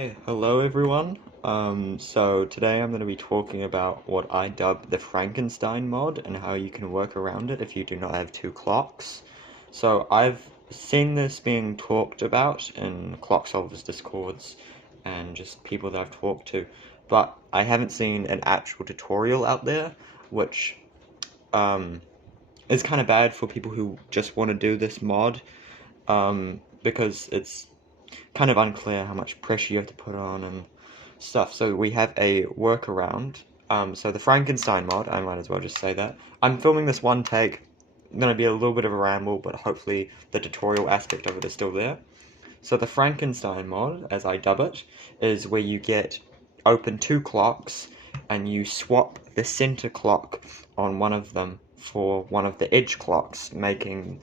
Hey, hello everyone. So today I'm going to be talking about what I dub the Frankenstein mod and how you can work around it if you do not have two clocks. So I've seen this being talked about in clock solvers discords and just people that I've talked to, but I haven't seen an actual tutorial out there, which is kind of bad for people who just want to do this mod, because it's kind of unclear how much pressure you have to put on and stuff. So we have a workaround. So the Frankenstein mod, I might as well just say that. I'm filming this one take. Gonna be a little bit of a ramble, but hopefully the tutorial aspect of it is still there. So the Frankenstein mod, as I dub it, is where you open two clocks and you swap the center clock on one of them for one of the edge clocks, making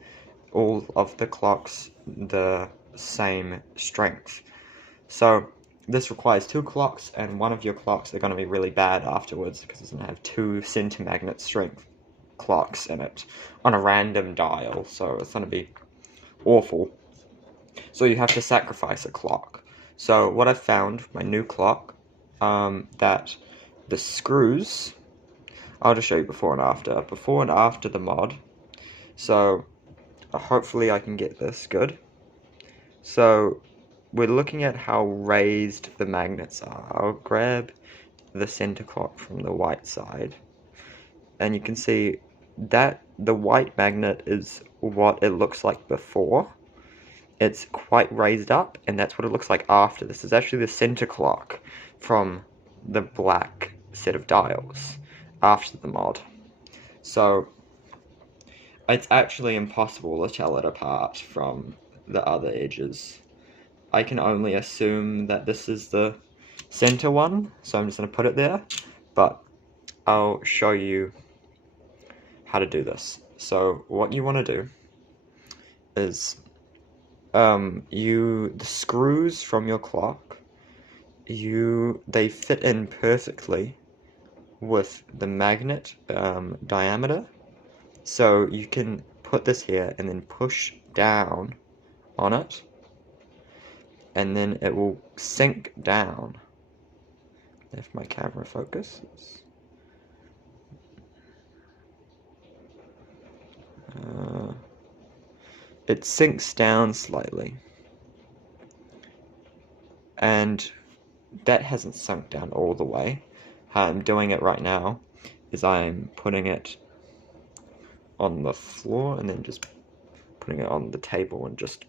all of the clocks the same strength. So this requires two clocks, and one of your clocks are going to be really bad afterwards because it's going to have two center magnet strength clocks in it on a random dial, so it's going to be awful. So you have to sacrifice a clock. So what I've found, my new clock, that the screws, I'll just show you before and after the mod. So hopefully I can get this good. So we're looking at how raised the magnets are. I'll grab the center clock from the white side, and you can see that the white magnet is what it looks like before. It's quite raised up, and that's what it looks like after. This is actually the center clock from the black set of dials after the mod. So it's actually impossible to tell it apart from the other edges. I can only assume that this is the center one, so I'm just going to put it there, but I'll show you how to do this. So what you want to do is the screws from your clock, they fit in perfectly with the magnet diameter, so you can put this here and then push down on it, and then it will sink down. If my camera focuses. It sinks down slightly. And that hasn't sunk down all the way. How I'm doing it right now is I'm putting it on the floor and then just putting it on the table and just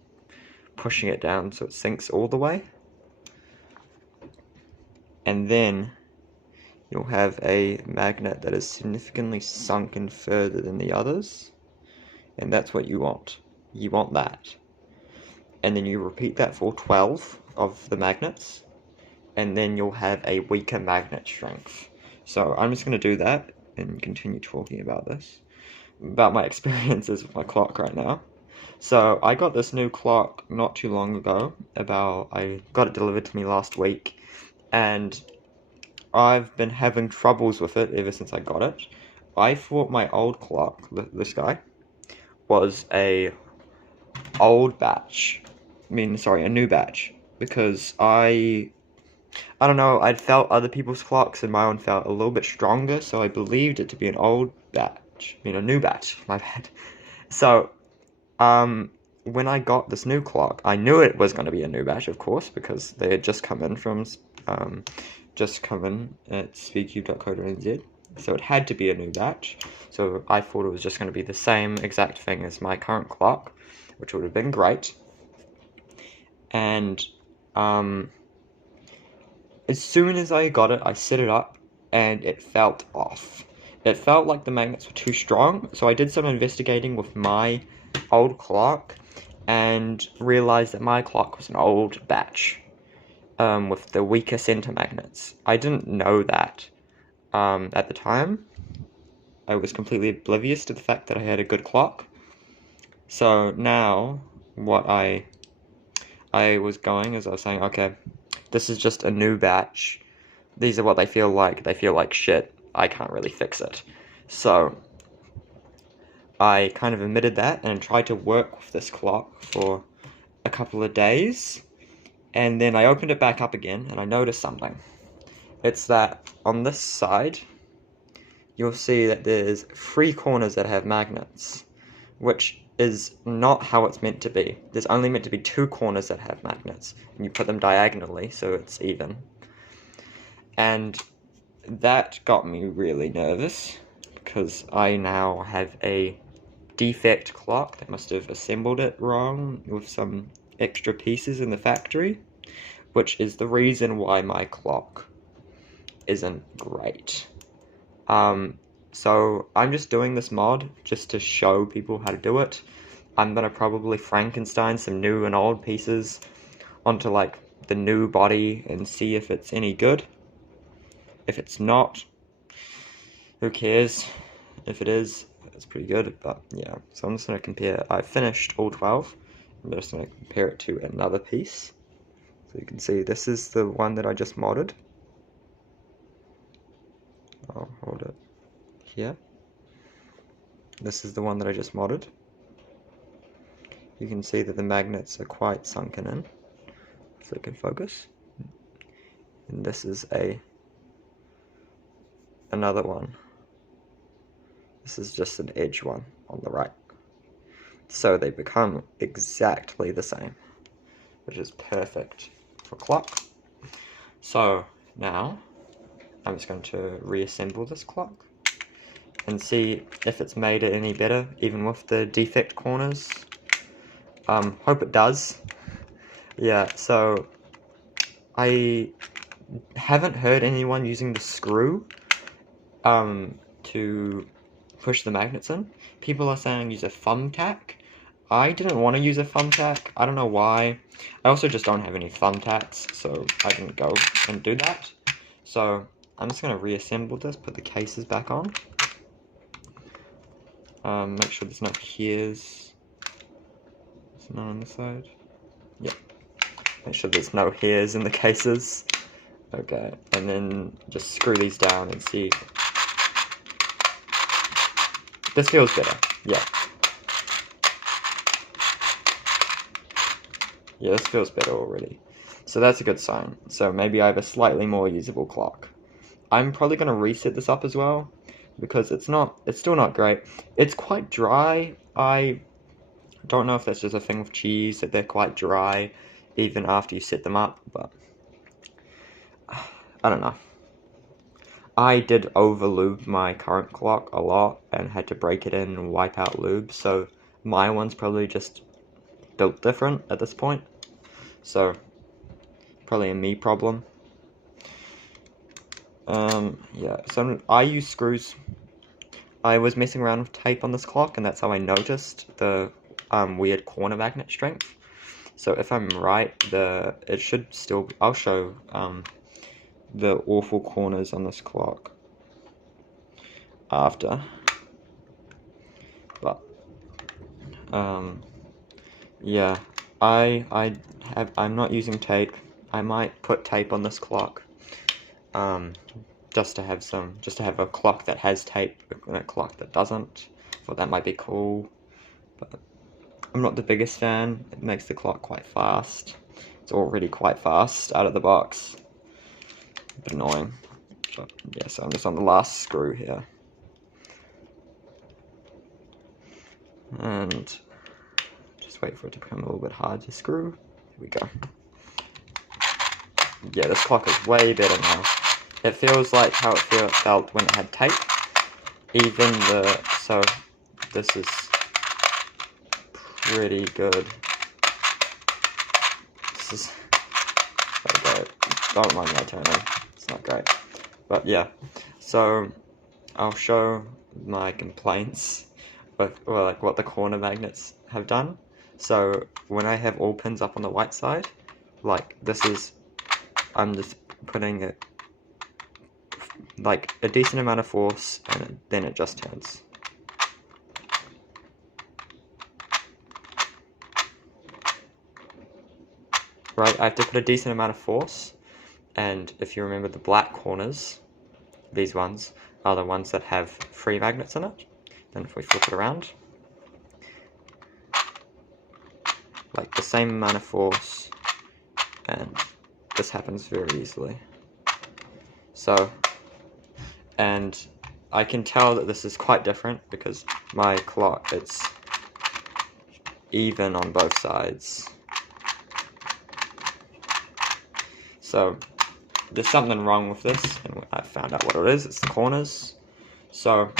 pushing it down so it sinks all the way. And then you'll have a magnet that is significantly sunken further than the others, and that's what you want. You want that. And then you repeat that for 12 of the magnets, and then you'll have a weaker magnet strength. So I'm just going to do that and continue talking about my experiences with my clock right now. So I got this new clock not too long ago. I got it delivered to me last week, and I've been having troubles with it ever since I got it. I thought my old clock, this guy, was a new batch, because I don't know, I'd felt other people's clocks and my own felt a little bit stronger, so I believed it to be an old batch, a new batch, my bad. So, when I got this new clock, I knew it was going to be a new batch, of course, because they had just come in at speedcube.co.nz, so it had to be a new batch. So I thought it was just going to be the same exact thing as my current clock, which would have been great. And as soon as I got it, I set it up, and it felt off. It felt like the magnets were too strong, so I did some investigating with my old clock, and realized that my clock was an old batch, with the weaker center magnets. I didn't know that at the time. I was completely oblivious to the fact that I had a good clock. So now, what I was saying, okay, this is just a new batch. These are what they feel like. They feel like shit. I can't really fix it. So I kind of admitted that and tried to work with this clock for a couple of days, And then I opened it back up again, and I noticed something. It's that on this side, you'll see that there's 3 corners that have magnets, which is not how it's meant to be. There's only meant to be 2 corners that have magnets, and you put them diagonally so it's even. And that got me really nervous, because I now have a defect clock. They must have assembled it wrong with some extra pieces in the factory, which is the reason why my clock isn't great. So I'm just doing this mod just to show people how to do it. I'm gonna probably Frankenstein some new and old pieces onto like the new body and see if it's any good. If it's not, who cares? If it is, it's pretty good. But yeah, so I'm just gonna compare. I finished all 12. I'm just gonna compare it to another piece. So you can see this is the one that I just modded. I'll hold it here. This is the one that I just modded. You can see that the magnets are quite sunken in, if they can focus. And this is another one. This is just an edge one on the right. So they become exactly the same, which is perfect for clock. So now I'm just going to reassemble this clock and see if it's made it any better, even with the defect corners. Hope it does. Yeah, so I haven't heard anyone using the screw to push the magnets in. People are saying use a thumbtack. I didn't want to use a thumbtack. I don't know why. I also just don't have any thumbtacks, so I didn't go and do that. So I'm just going to reassemble this, put the cases back on. Make sure there's no hairs. There's none on this side. Yep. Make sure there's no hairs in the cases. Okay, and then just screw these down and see. This feels better. Yeah. Yeah, this feels better already. So that's a good sign. So maybe I have a slightly more usable clock. I'm probably going to reset this up as well, because it's still not great. It's quite dry. I don't know if that's just a thing with cheese, that they're quite dry even after you set them up, but I don't know. I did over lube my current clock a lot and had to break it in and wipe out lube, so my one's probably just built different at this point. So probably a me problem. Yeah, so I use screws. I was messing around with tape on this clock, and that's how I noticed the weird corner magnet strength. So if I'm right, it should still be, I'll show the awful corners on this clock after. But yeah, I'm not using tape. I might put tape on this clock. Just to have a clock that has tape and a clock that doesn't. I thought that might be cool, but I'm not the biggest fan. It makes the clock quite fast. It's already quite fast out of the box. A bit annoying. But yeah, so I'm just on the last screw here. And just wait for it to become a little bit hard to screw. Here we go. Yeah, this clock is way better now. It feels like how it felt when it had tape. So this is pretty good. This is okay. Don't mind my toning. It's not great. But yeah, so I'll show my complaints with like what the corner magnets have done. So when I have all pins up on the white side, like this is, I'm just putting it like a decent amount of force, and then it just turns. Right, I have to put a decent amount of force, and if you remember the black corners, these ones are the ones that have 3 magnets in it. Then if we flip it around, like the same amount of force, and this happens very easily. So, and I can tell that this is quite different because my clock, it's even on both sides. So there's something wrong with this, and I found out what it is. It's the corners. So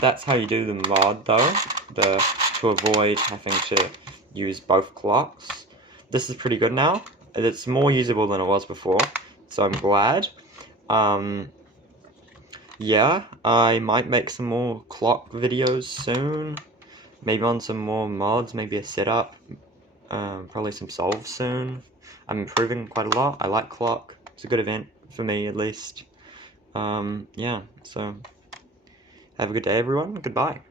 that's how you do the mod, though, to avoid having to use both clocks. This is pretty good now. It's more usable than it was before, so I'm glad. Yeah, I might make some more clock videos soon. Maybe on some more mods, maybe a setup. Probably some solves soon. I'm improving quite a lot. I like clock. It's a good event for me, at least. Yeah, so have a good day, everyone. Goodbye.